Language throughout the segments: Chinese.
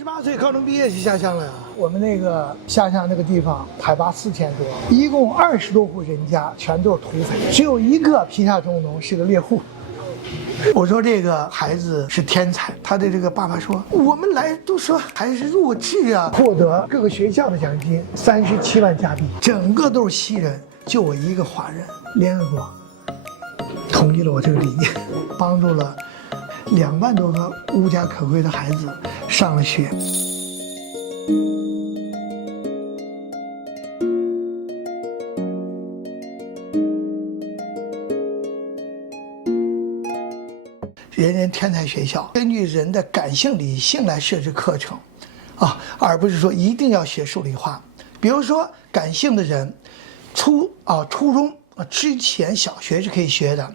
18岁高中毕业就下乡了呀。我们那个下乡那个地方海拔4000多，一共20多户人家，全都是土匪，只有一个贫下中农是个猎户。我说这个孩子是天才，他的这个爸爸说，我们来都说孩子是弱智啊，获得各个学校的奖金37万加币，整个都是西人，就我一个华人。联合国同意了我这个理念，帮助了2万多个无家可归的孩子上了学。人人天才学校根据人的感性理性来设置课程，而不是说一定要学数理化。比如说感性的人，初中之前小学是可以学的，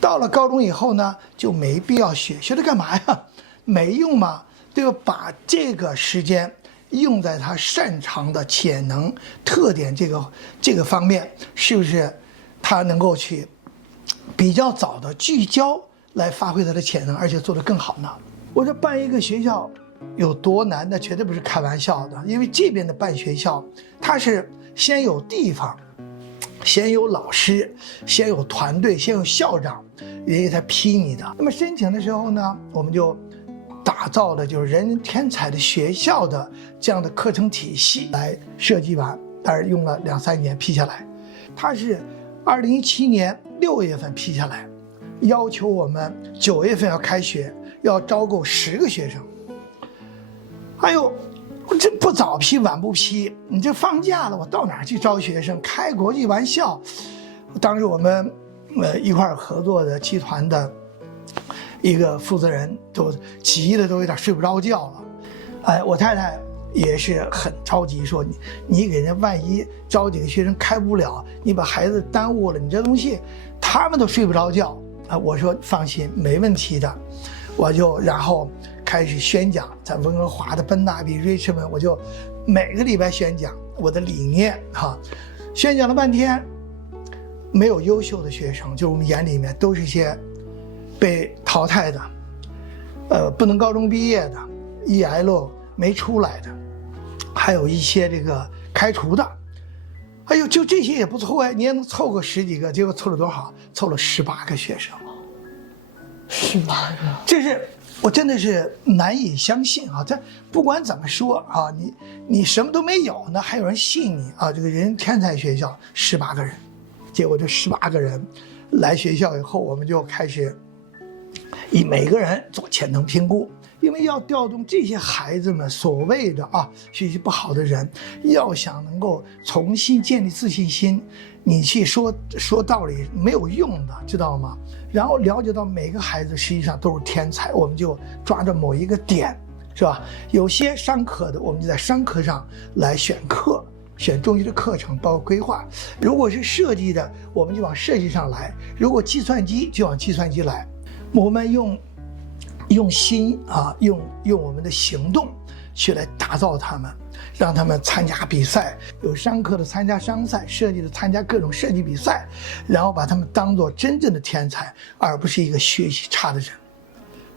到了高中以后呢，就没必要学它干嘛呀？没用嘛，对吧？把这个时间用在他擅长的潜能、特点这个方面，是不是他能够去比较早的聚焦来发挥他的潜能，而且做得更好呢？我说办一个学校有多难？那绝对不是开玩笑的，因为这边的办学校，它是先有地方，先有老师，先有团队，先有校长，人家才批你的。那么申请的时候呢，我们就打造的就是人人天才的学校的这样的课程体系来设计完，但是用了2、3年批下来。它是2017年6月份批下来，要求我们9月份要开学，要招够10个学生。哎呦，我这不早批晚不批，你这放假了，我到哪儿去招学生？开国际玩笑。当时我们一块儿合作的集团的一个负责人都急的都有点睡不着觉了。哎，我太太也是很着急，说你给人万一招几个学生开不了，你把孩子耽误了，你这东西他们都睡不着觉啊。我说放心，没问题的。我就然后开始宣讲，在温哥华的本纳比、瑞士门，我就每个礼拜宣讲我的理念宣讲了半天，没有优秀的学生，就我们眼里面都是一些被淘汰的，不能高中毕业的 ，EL 没出来的，还有一些这个开除的。哎呦，就这些也不错哎，你也能凑个10几个，结果凑了多少？凑了18个学生。18个，这是我真的是难以相信啊！这不管怎么说啊，你什么都没有呢，还有人信你啊！这个人天才学校18个人，结果这18个人来学校以后，我们就开始以每个人做潜能评估，因为要调动这些孩子们所谓的学习不好的人，要想能够重新建立自信心，你去说道理没有用的，知道吗？然后了解到每个孩子实际上都是天才，我们就抓着某一个点，是吧？有些商科的，我们就在商科上来选课，选中级的课程，包括规划。如果是设计的，我们就往设计上来；如果计算机就往计算机来。我们用心用我们的行动去来打造他们，让他们参加比赛，有商科的参加商赛，设计的参加各种设计比赛，然后把他们当作真正的天才，而不是一个学习差的人。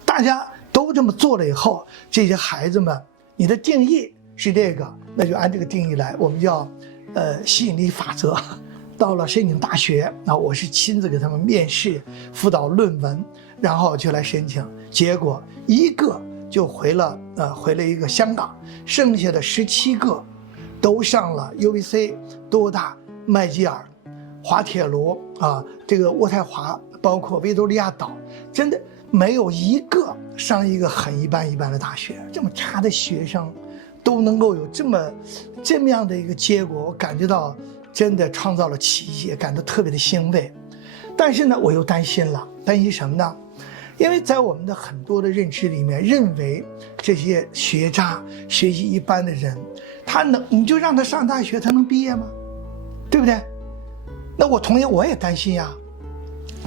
大家都这么做了以后，这些孩子们，你的定义是这个，那就按这个定义来。我们叫吸引力法则。到了申请大学，我是亲自给他们面试、辅导论文，然后就来申请。结果一个就回了一个香港，剩下的17个都上了 UBC、多大、麦吉尔、滑铁卢这个渥太华，包括维多利亚岛，真的没有一个上一个很一般的大学。这么差的学生都能够有这么样的一个结果，我感觉到真的创造了奇迹，感到特别的欣慰。但是呢，我又担心了，担心什么呢？因为在我们的很多的认知里面，认为这些学渣、学习一般的人，你就让他上大学，他能毕业吗？对不对？那我同学我也担心呀。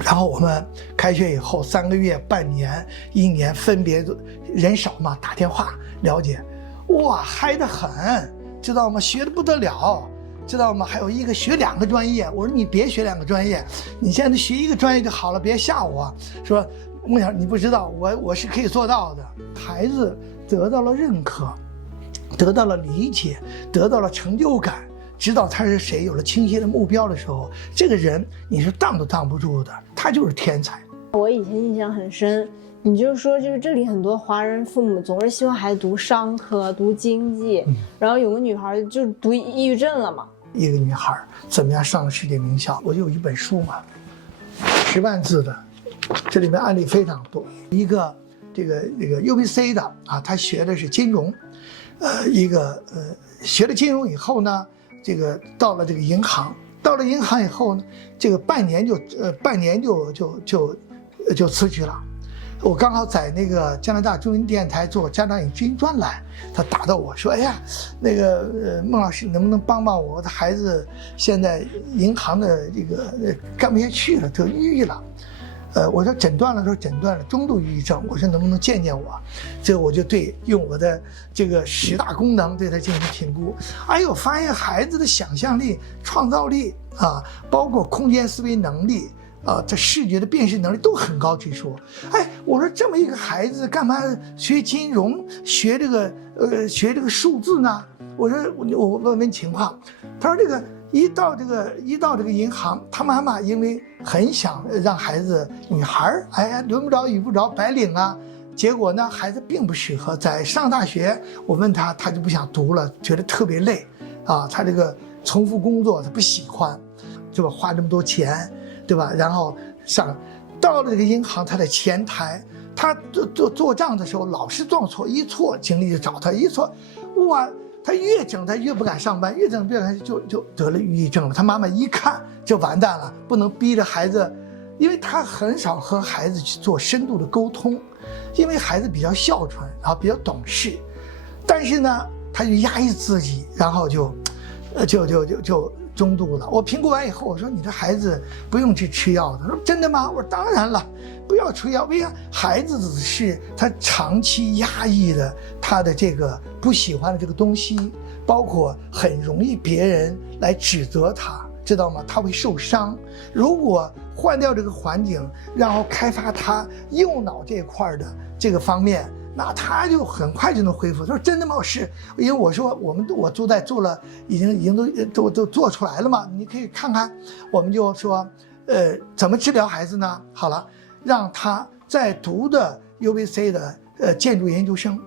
然后我们开学以后3个月、半年、1年，分别人少嘛，打电话了解，哇，嗨得很，知道吗？学得不得了。知道吗？还有一个学2个专业，我说你别学2个专业，你现在学1个专业就好了，别吓我。说我想你不知道，我是可以做到的。孩子得到了认可，得到了理解，得到了成就感，知道他是谁，有了清晰的目标的时候，这个人你是挡都挡不住的，他就是天才。我以前印象很深，你就是说，就是这里很多华人父母总是希望孩子读商科、读经济，然后有个女孩就读抑郁症了嘛。一个女孩怎么样上了世界名校？我有一本书嘛，10万字的，这里面案例非常多。一个这个UBC 的啊，他学的是金融，学了金融以后呢，这个到了这个银行，到了银行以后呢，这个半年就辞职了。我刚好在那个加拿大中文电台做家长与知音专栏，他打到我说：“哎呀，那个孟老师，你能不能帮帮我？我的孩子现在银行的这个干不下去了，得抑郁了。”我说诊断了，说诊断了中度抑郁症。我说能不能见见我？这个我就用我的这个10大功能对他进行评估。哎呦，发现孩子的想象力、创造力啊，包括空间思维能力。这视觉的辨识能力都很高，据说。哎，我说这么一个孩子，干嘛学金融，学这个数字呢？我说我问问情况，他说这个一到这个银行，他妈妈因为很想让孩子女孩，哎，轮不着雨不着白领啊，结果呢，孩子并不适合。在上大学，我问他，他就不想读了，觉得特别累啊，他这个重复工作他不喜欢，对吧？花这么多钱。对吧？然后到了这个银行，他在前台，他做账的时候老是撞错，一错经理就找他，一错，哇，他越整他越不敢上班，越整越就得了抑郁症了。他妈妈一看就完蛋了，不能逼着孩子，因为他很少和孩子去做深度的沟通，因为孩子比较孝顺，然后比较懂事，但是呢，他就压抑自己，然后就中度了。我评估完以后，我说你的孩子不用去吃药的。他说真的吗？我说当然了，不要吃药。为啥？孩子只是他长期压抑的他的这个不喜欢的这个东西，包括很容易别人来指责他，知道吗？他会受伤。如果换掉这个环境，然后开发他右脑这块的这个方面，那他就很快就能恢复。他说真的吗？是，因为我说我都在做了，已经都做出来了嘛，你可以看看。我们就说，怎么治疗孩子呢？好了，让他在读的 UBC 的建筑研究生，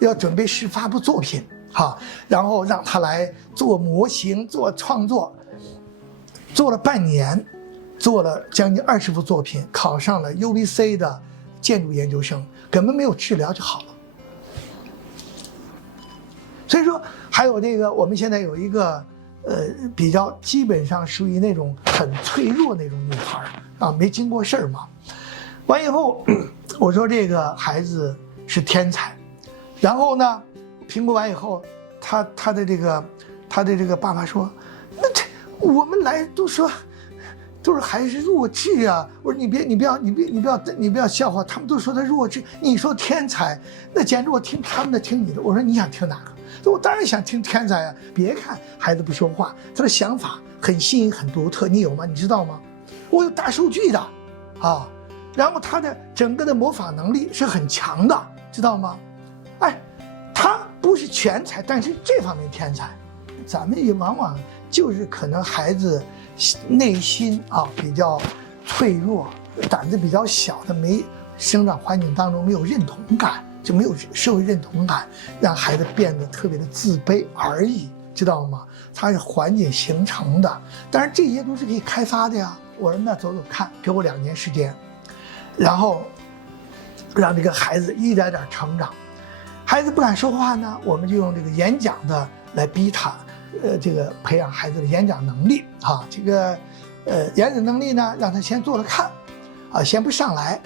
要准备发布作品，哈，然后让他来做模型、做创作，做了半年，做了将近20幅作品，考上了 UBC 的建筑研究生，根本没有治疗就好了。所以说，还有这个，我们现在有一个比较基本上属于那种很脆弱那种女孩啊，没经过事儿嘛。完以后，我说这个孩子是天才，然后呢，评估完以后，他的这个爸爸说，那这我们来都说。都是还是弱智啊！我说你不要笑话，他们都说他弱智，你说天才，那简直我听他们的听你的。我说你想听哪个？我当然想听天才啊！别看孩子不说话，他的想法很新颖很独特，你有吗？你知道吗？我有大数据的，啊，然后他的整个的模仿能力是很强的，知道吗？哎，他不是全才，但是这方面天才，咱们也往往就是可能孩子。内心啊比较脆弱，胆子比较小，他没生长环境当中没有认同感，就没有社会认同感，让孩子变得特别的自卑而已，知道吗？它是环境形成的，当然这些都是可以开发的呀。我说那走走看，给我2年时间，然后让这个孩子一点点成长。孩子不敢说话呢，我们就用这个演讲的来逼他。这个培养孩子的演讲能力啊，这个演讲能力呢，让他先做着看，啊，先不上来，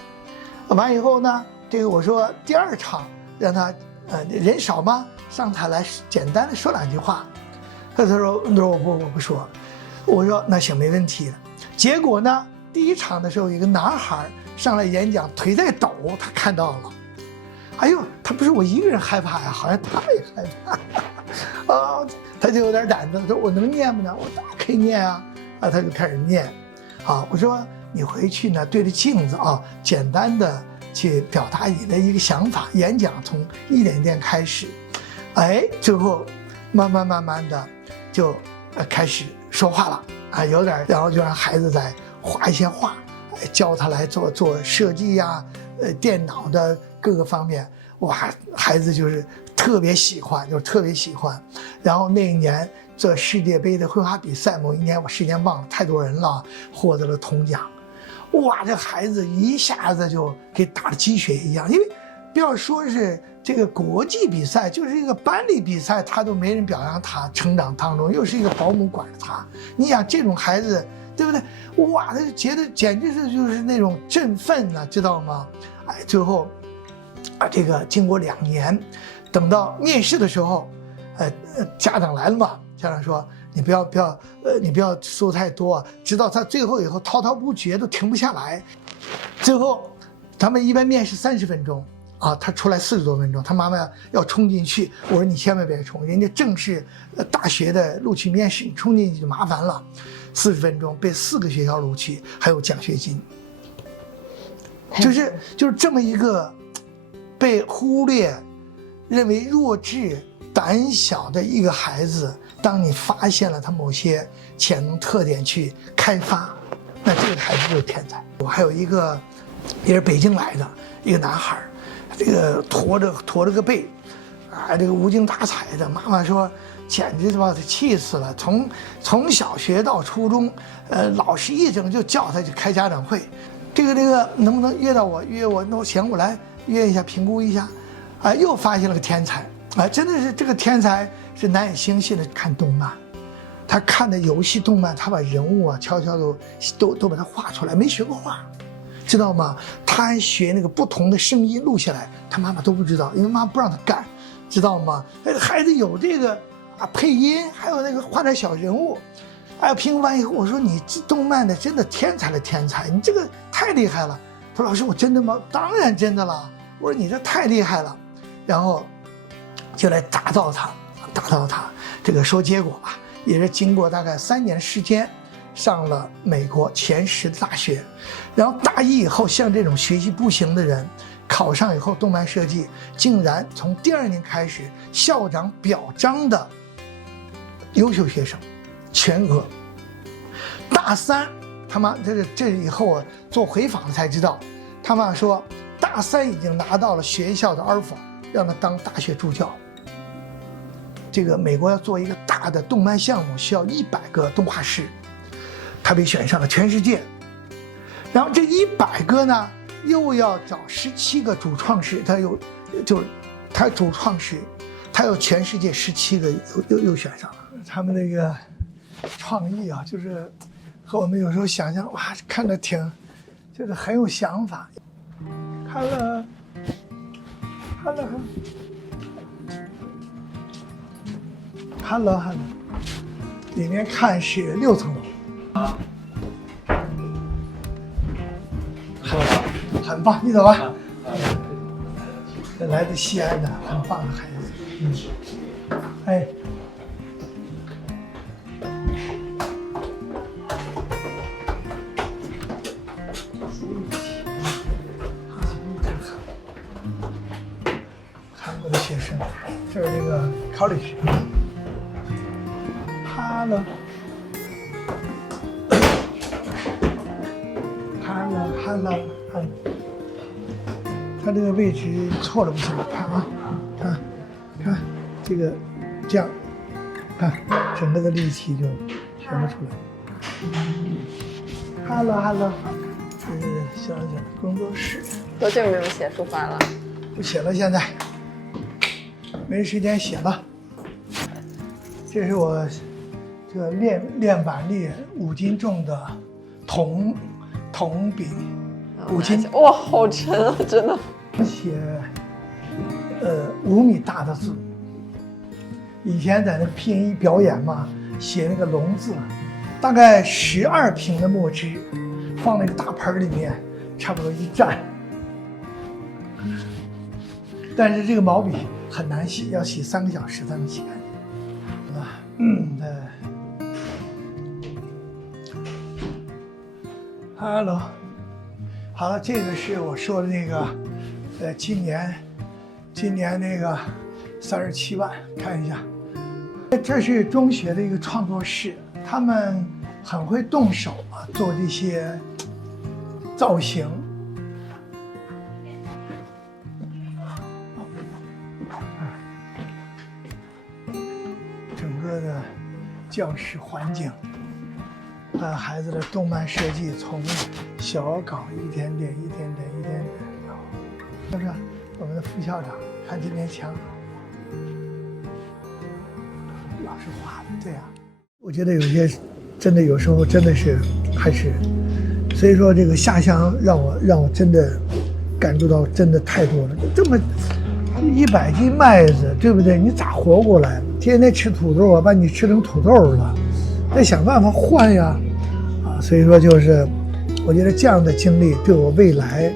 完以后呢，这个我说第2场让他人少吗？上台来简单的说2句话，他说我不说，我说那行没问题的。结果呢，第1场的时候有一个男孩上来演讲，腿在抖，他看到了，哎呦，他不是我一个人害怕呀，好像他也害怕，啊。他就有点胆子，说我能念不呢？我当然可以念啊！啊，他就开始念，啊，我说你回去呢，对着镜子啊，简单的去表达你的一个想法。演讲从一点点开始，最后慢慢的就开始说话了啊，有点，然后就让孩子在画一些画，教他来做设计呀，电脑的各个方面，哇，孩子就是特别喜欢，就是特别喜欢。然后那一年做世界杯的绘画比赛，某一年我时间忘了，太多人了，获得了铜奖。哇，这孩子一下子就给打了鸡血一样，因为不要说是这个国际比赛，就是一个班里比赛，他都没人表扬他。成长当中又是一个保姆管着他，你想这种孩子，对不对？哇，他觉得简直是就是那种振奋呢，知道吗？最后这个经过2年，等到面试的时候，家长来了嘛，家长说你不要说太多，直到他最后以后滔滔不绝都停不下来。最后他们一般面试30分钟啊，他出来40多分钟，他妈妈要冲进去，我说你千万别冲，人家正是大学的录取面试，你冲进去就麻烦了。40分钟被4个学校录取，还有奖学金，就是这么一个被忽略、认为弱智、胆小的一个孩子，当你发现了他某些潜能特点去开发，那这个孩子就是天才。我还有一个也是北京来的一个男孩，这个驼着个背，这个无精打采的，妈妈说简直把他气死了。从小学到初中，老师一整就叫他去开家长会，这个能不能约我？那我来约一下，评估一下，又发现了个天才，真的是这个天才难以相信的。看动漫，他看的游戏动漫，他把人物悄悄都把它画出来，没学过画，知道吗？他还学那个不同的声音录下来，他妈妈都不知道，因为妈妈不让他干，知道吗？孩子有这个配音，还有那个画点小人物，评完以后我说你这动漫的真的天才的天才，你这个太厉害了。他说老师我真的吗？当然真的了。我说你这太厉害了，然后就来打造他。这个说结果吧，也是经过大概3年时间，上了美国前10的大学，然后大一以后，像这种学习不行的人，考上以后动漫设计，竟然从第2年开始，校长表彰的优秀学生，全额。大3，他妈这以后我做回访才知道，他妈说大3已经拿到了学校的 offer， 让他当大学助教。这个美国要做一个大的动漫项目，需要100个动画师，他被选上了全世界。然后这100个呢，又要找17个主创师，他主创师，他有全世界17个又选上了。他们那个创意就是和我们有时候想象，哇，看着就是很有想法。Hello， 里面看是6层楼。很棒，你走吧。这来自西安的很棒的孩子。韩国的学生，这是这个 college。Hello， 他这个位置错了不行，看这个这样，看整个的立体就全部出来。Hello， 这是小姐工作室。多久没有写书法了？不写了，现在没时间写了。这是我这个练板力5斤重的铜笔，5斤。哇，好沉啊，真的。写5米大的字。以前在那个 P1表演嘛，写那个龙字，大概12瓶的墨汁，放那个大盆里面，差不多一站。但是这个毛笔很难洗，要洗3个小时才能洗干净。Hello，好了，这个是我说的那个，今年那个37万，看一下，这是中学的一个创作室，他们很会动手啊，做这些造型。整个的教室环境。孩子的动漫设计从小稿一点点，是不是？我们的副校长看这面墙，老师画的，对呀。我觉得有些真的有时候真的是还是，所以说这个下乡让我真的感受到真的太多了。这么100斤麦子，对不对？你咋活过来？天天吃土豆，我把你吃成土豆了，得想办法换呀。所以说就是我觉得这样的经历对我未来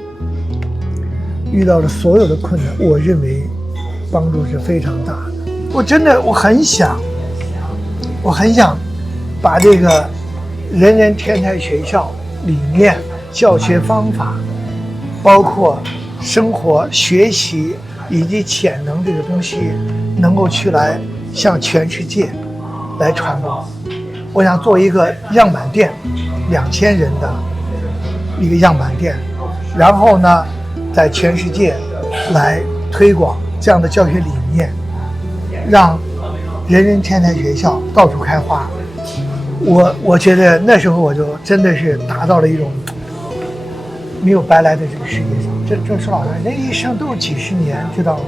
遇到的所有的困难，我认为帮助是非常大的。我很想把这个人人天才学校理念、教学方法，包括生活学习以及潜能这个东西，能够去来向全世界来传播。我想做一个样板店，2000人的一个样板店，然后呢，在全世界来推广这样的教学理念，让人人天才学校到处开花。我觉得那时候我就真的是达到了一种没有白来的这个世界上。这说老实话，人一生都有几十年，知道吗？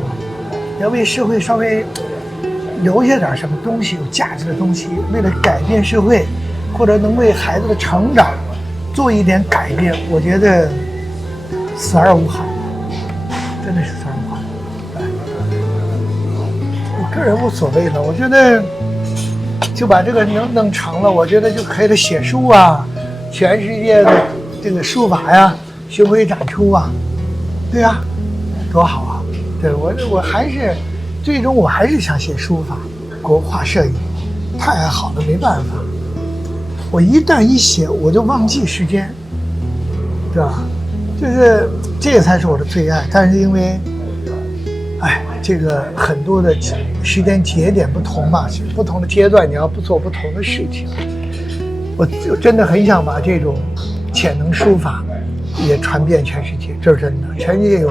要为社会稍微留下点什么东西，有价值的东西，为了改变社会，或者能为孩子的成长做一点改变，我觉得死而无憾，真的是死而无憾。我个人无所谓了，我觉得就把这个弄成了，我觉得就可以了。写书啊，全世界的这个书法呀，巡回展出啊，对呀，多好啊！对，我还是。最终我还是想写书法、国画、摄影，太好了，没办法。我一旦一写，我就忘记时间，对吧？就是这个才是我的最爱。但是因为，这个很多的时间节点不同嘛，不同的阶段你要做不同的事情。我真的很想把这种潜能书法也传遍全世界，这是真的。全世界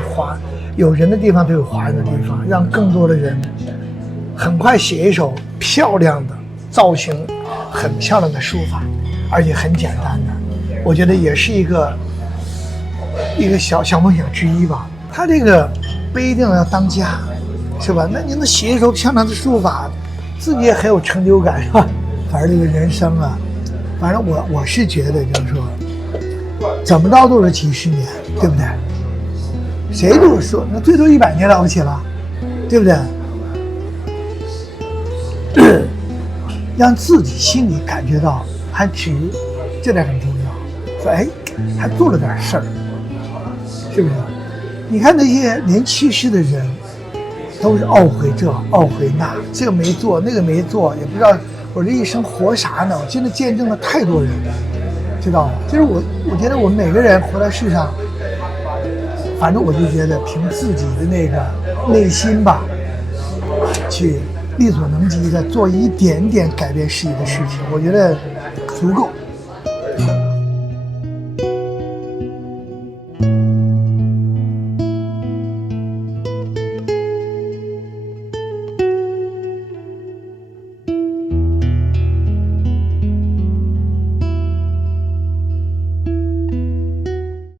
有人的地方都有华人的地方，让更多的人很快写一首漂亮的造型很漂亮的书法，而且很简单的，我觉得也是一个小梦想之一吧。他这个不一定要当家，是吧？那你能写一首漂亮的书法，自己也很有成就感，是吧？反正这个人生啊，反正我是觉得就是说，怎么着都是几十年，对不对？谁都说那最多100年了不起了，对不对？让自己心里感觉到还值，这点很重要。说还做了点事儿，是不是？你看那些年去世的人，都是懊悔这懊悔那，这个没做那个没做，也不知道我这一生活啥呢？我真的见证了太多人，知道吗？就是我觉得我们每个人活在世上。反正我就觉得凭自己的那个内心吧，去力所能及的做一点点改变世界的事情，我觉得足够。